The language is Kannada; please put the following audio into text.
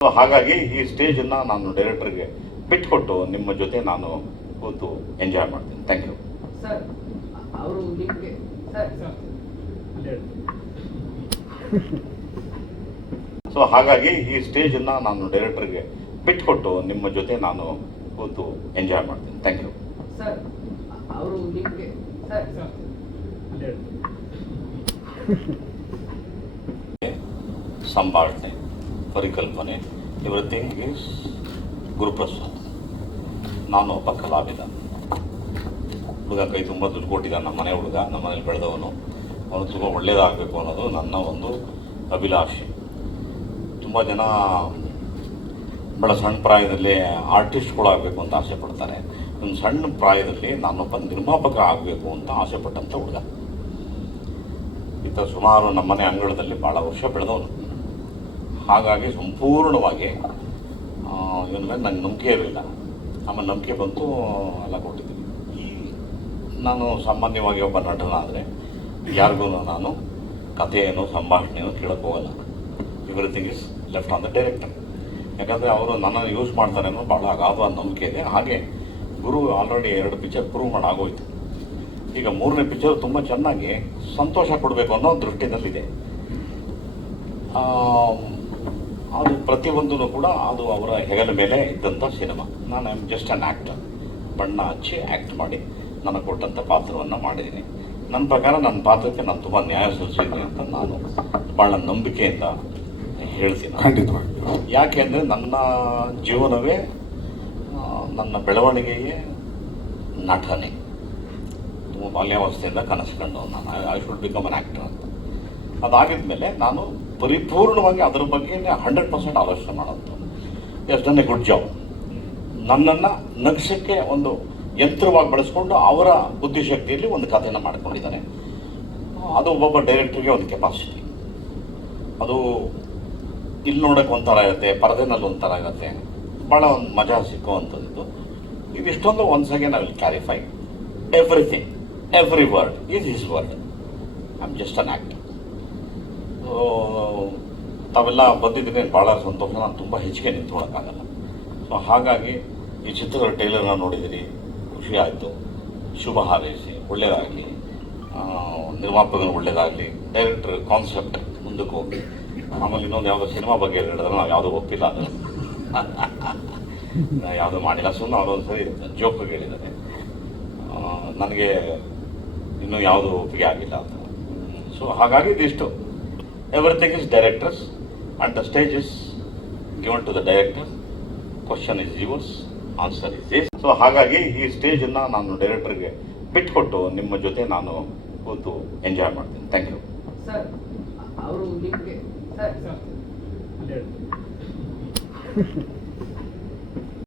ಹಾಗಾಗಿ ಈ ಸ್ಟೇಜನ್ನು ನಾನು ಡೈರೆಕ್ಟರ್ಗೆ ಬಿಟ್ಕೊಟ್ಟು ನಿಮ್ಮ ಜೊತೆ ನಾನು ಕೂತು ಎಂಜಾಯ್ ಮಾಡ್ತೀನಿ. Thank you sir. ಅವರು ನಿಮಗೆ ಸೊ ಹಾಗಾಗಿ ಈ ಸ್ಟೇಜನ್ನು ನಾನು ಡೈರೆಕ್ಟರ್ಗೆ ಬಿಟ್ಕೊಟ್ಟು ನಿಮ್ಮ ಜೊತೆ ನಾನು ಕೂತು ಎಂಜಾಯ್ ಮಾಡ್ತೀನಿ. Thank you sir. ಅವರು ನಿಮಗೆ ಸಂಭಾಷಣೆ, ಪರಿಕಲ್ಪನೆ, ಎವ್ರಿಥಿಂಗ್ ಈಸ್ ಗುರುಪ್ರಸಾದ್. ನಾನು ಒಬ್ಬ ಕಲಾವಿದ. ಹುಡುಗ ಕೈ ತುಂಬ ದುಡ್ಡು ಕೊಟ್ಟಿದ್ದ, ನಮ್ಮ ಮನೆ ಹುಡುಗ, ನಮ್ಮ ಮನೇಲಿ ಬೆಳೆದವನು. ಅವನು ತುಂಬ ಒಳ್ಳೆಯದಾಗಬೇಕು ಅನ್ನೋದು ನನ್ನ ಒಂದು ಅಭಿಲಾಷೆ. ತುಂಬ ಜನ ಭಾಳ ಸಣ್ಣ ಪ್ರಾಯದಲ್ಲಿ ಆರ್ಟಿಸ್ಟ್ಗಳಾಗಬೇಕು ಅಂತ ಆಸೆ ಪಡ್ತಾರೆ. ಒಂದು ಸಣ್ಣ ಪ್ರಾಯದಲ್ಲಿ ನಾನೊಬ್ಬ ನಿರ್ಮಾಪಕ ಆಗಬೇಕು ಅಂತ ಆಸೆ ಪಟ್ಟಂಥ ಹುಡುಗ. ಈತ ಸುಮಾರು ನಮ್ಮನೆ ಅಂಗಳದಲ್ಲಿ ಭಾಳ ವರ್ಷ ಬೆಳೆದವನು. ಹಾಗಾಗಿ ಸಂಪೂರ್ಣವಾಗಿ ಇವನ ಮೇಲೆ ನನಗೆ ನಂಬಿಕೆ ಇರಲಿಲ್ಲ. ಆಮೇಲೆ ನಂಬಿಕೆ ಬಂತು, ಎಲ್ಲ ಕೊಟ್ಟಿದ್ದೀನಿ. ನಾನು ಸಾಮಾನ್ಯವಾಗಿ ಒಬ್ಬ ನಟನಾದರೆ ಯಾರಿಗೂ ನಾನು ಕಥೆಯನ್ನು ಸಂಭಾಷಣೆಯನ್ನು ಕೇಳೋಕ್ಕೆ ಹೋಗಲ್ಲ. Everything is left on the director. ಯಾಕಂದರೆ ಅವರು ನನ್ನನ್ನು ಯೂಸ್ ಮಾಡ್ತಾರೆ ಅನ್ನೋ ಭಾಳ ಅಗಾಧವಾದ ನಂಬಿಕೆ ಇದೆ. ಹಾಗೆ ಗುರು ಆಲ್ರೆಡಿ 2 ಪಿಕ್ಚರ್ ಪ್ರೂವ್ ಮಾಡಾಗೋಯ್ತು. ಈಗ 3ನೇ ಪಿಕ್ಚರ್ ತುಂಬ ಚೆನ್ನಾಗಿ ಸಂತೋಷ ಕೊಡಬೇಕು ಅನ್ನೋ ದೃಷ್ಟಿನಲ್ಲಿದೆ. ಅದು ಪ್ರತಿಯೊಂದೂ ಕೂಡ ಅದು ಅವರ ಹೆಗಲ ಮೇಲೆ ಇದ್ದಂಥ ಸಿನಿಮಾ. ನಾನು I am just an actor. ಬಣ್ಣ ಹಚ್ಚಿ ಆ್ಯಕ್ಟ್ ಮಾಡಿ ನನಗೆ ಕೊಟ್ಟಂಥ ಪಾತ್ರವನ್ನು ಮಾಡಿದ್ದೀನಿ. ನನ್ನ ಪ್ರಕಾರ ನನ್ನ ಪಾತ್ರಕ್ಕೆ ನಾನು ತುಂಬ ನ್ಯಾಯ ಸಲ್ಲಿಸಿದ್ದೀನಿ ಅಂತ ನಾನು ಭಾಳ ನಂಬಿಕೆಯಿಂದ ಹೇಳ್ತೀನಿ. ಖಂಡಿತವಾಗಿ. ಯಾಕೆ ಅಂದರೆ ನನ್ನ ಜೀವನವೇ, ನನ್ನ ಬೆಳವಣಿಗೆಯೇ ನಟನೆ. ತುಂಬ ಬಾಲ್ಯಾವಸ್ಥೆಯಿಂದ ಕನಸು ಕಂಡವನು ನಾನು, I should become an actor ಅಂತ. ಅದಾಗಿದ ಮೇಲೆ ನಾನು ಪರಿಪೂರ್ಣವಾಗಿ ಅದರ ಬಗ್ಗೆ 100% ಆಲೋಚನೆ ಮಾಡೋಂಥದ್ದು. Has done a good job. ನನ್ನನ್ನು ನಗಿಸೋಕ್ಕೆ ಒಂದು ಯಂತ್ರವಾಗಿ ಬಳಸ್ಕೊಂಡು ಅವರ ಬುದ್ಧಿಶಕ್ತಿಯಲ್ಲಿ ಒಂದು ಕಥೆನ ಮಾಡ್ಕೊಂಡಿದ್ದಾನೆ. ಅದು ಒಬ್ಬೊಬ್ಬ ಡೈರೆಕ್ಟ್ರಿಗೆ ಒಂದು ಕೆಪಾಸಿಟಿ. ಅದು ಇಲ್ಲಿ ನೋಡೋಕ್ಕೆ ಒಂಥರ ಇರುತ್ತೆ, ಪರದೆನಲ್ಲಿ ಒಂಥರ ಇರುತ್ತೆ, ಭಾಳ ಒಂದು ಮಜಾ ಸಿಕ್ಕುವಂಥದ್ದು. ಇದಿಷ್ಟೊಂದು once again I will clarify everything, every word is his word. I am just an actor. ತಾವೆಲ್ಲ ಬಂದಿದ್ದೀನಿ, ಭಾಳ ಸಂತೋಷ. ನಾನು ತುಂಬ ಹೆಚ್ಚಿಗೆ ನಿಂತ್ಕೊಳ್ಳೋಕ್ಕಾಗಲ್ಲ. ಸೊ ಹಾಗಾಗಿ ಈ ಚಿತ್ರದ ಟೈಲರ್ನ ನೋಡಿದಿರಿ, ಖುಷಿ ಆಯಿತು. ಶುಭ ಹಾರೈಸಿ, ಒಳ್ಳೆಯದಾಗಲಿ, ನಿರ್ಮಾಪಕರು ಒಳ್ಳೆಯದಾಗಲಿ, ಡೈರೆಕ್ಟರ್ ಕಾನ್ಸೆಪ್ಟ್ ಮುಂದಕ್ಕೆ ಹೋಗಿ. ಆಮೇಲೆ ಇನ್ನೊಂದು ಯಾವುದೋ ಸಿನಿಮಾ ಬಗ್ಗೆ ಹೇಳಿದ್ರೆ ನಾವು ಯಾವುದೂ ಒಪ್ಪಿಲ್ಲ, ಅದು ಯಾವುದೂ ಮಾಡಿಲ್ಲ. ಸುಮ್ಮನೆ ಅವರೊಂದು ಸರಿ ಜೋಕಾಗಿ ಹೇಳಿದ್ದಾರೆ. ನನಗೆ ಇನ್ನೂ ಯಾವುದೂ ಒಪ್ಪಿಗೆ ಆಗಿಲ್ಲ ಅಂತ. ಸೊ ಹಾಗಾಗಿ ಇದಿಷ್ಟು. Everything is directors and the stage is given to the director. Question is yours, answer is this. So ಹಾಗಾಗಿ ಈ ಸ್ಟೇಜನ್ನು ನಾನು ಡೈರೆಕ್ಟರ್ಗೆ ಬಿಟ್ಕೊಟ್ಟು ನಿಮ್ಮ ಜೊತೆ ನಾನು ಕೂತು ಎಂಜಾಯ್ ಮಾಡ್ತೀನಿ. Thank you sir. ಅವರು ನಿಮಗೆ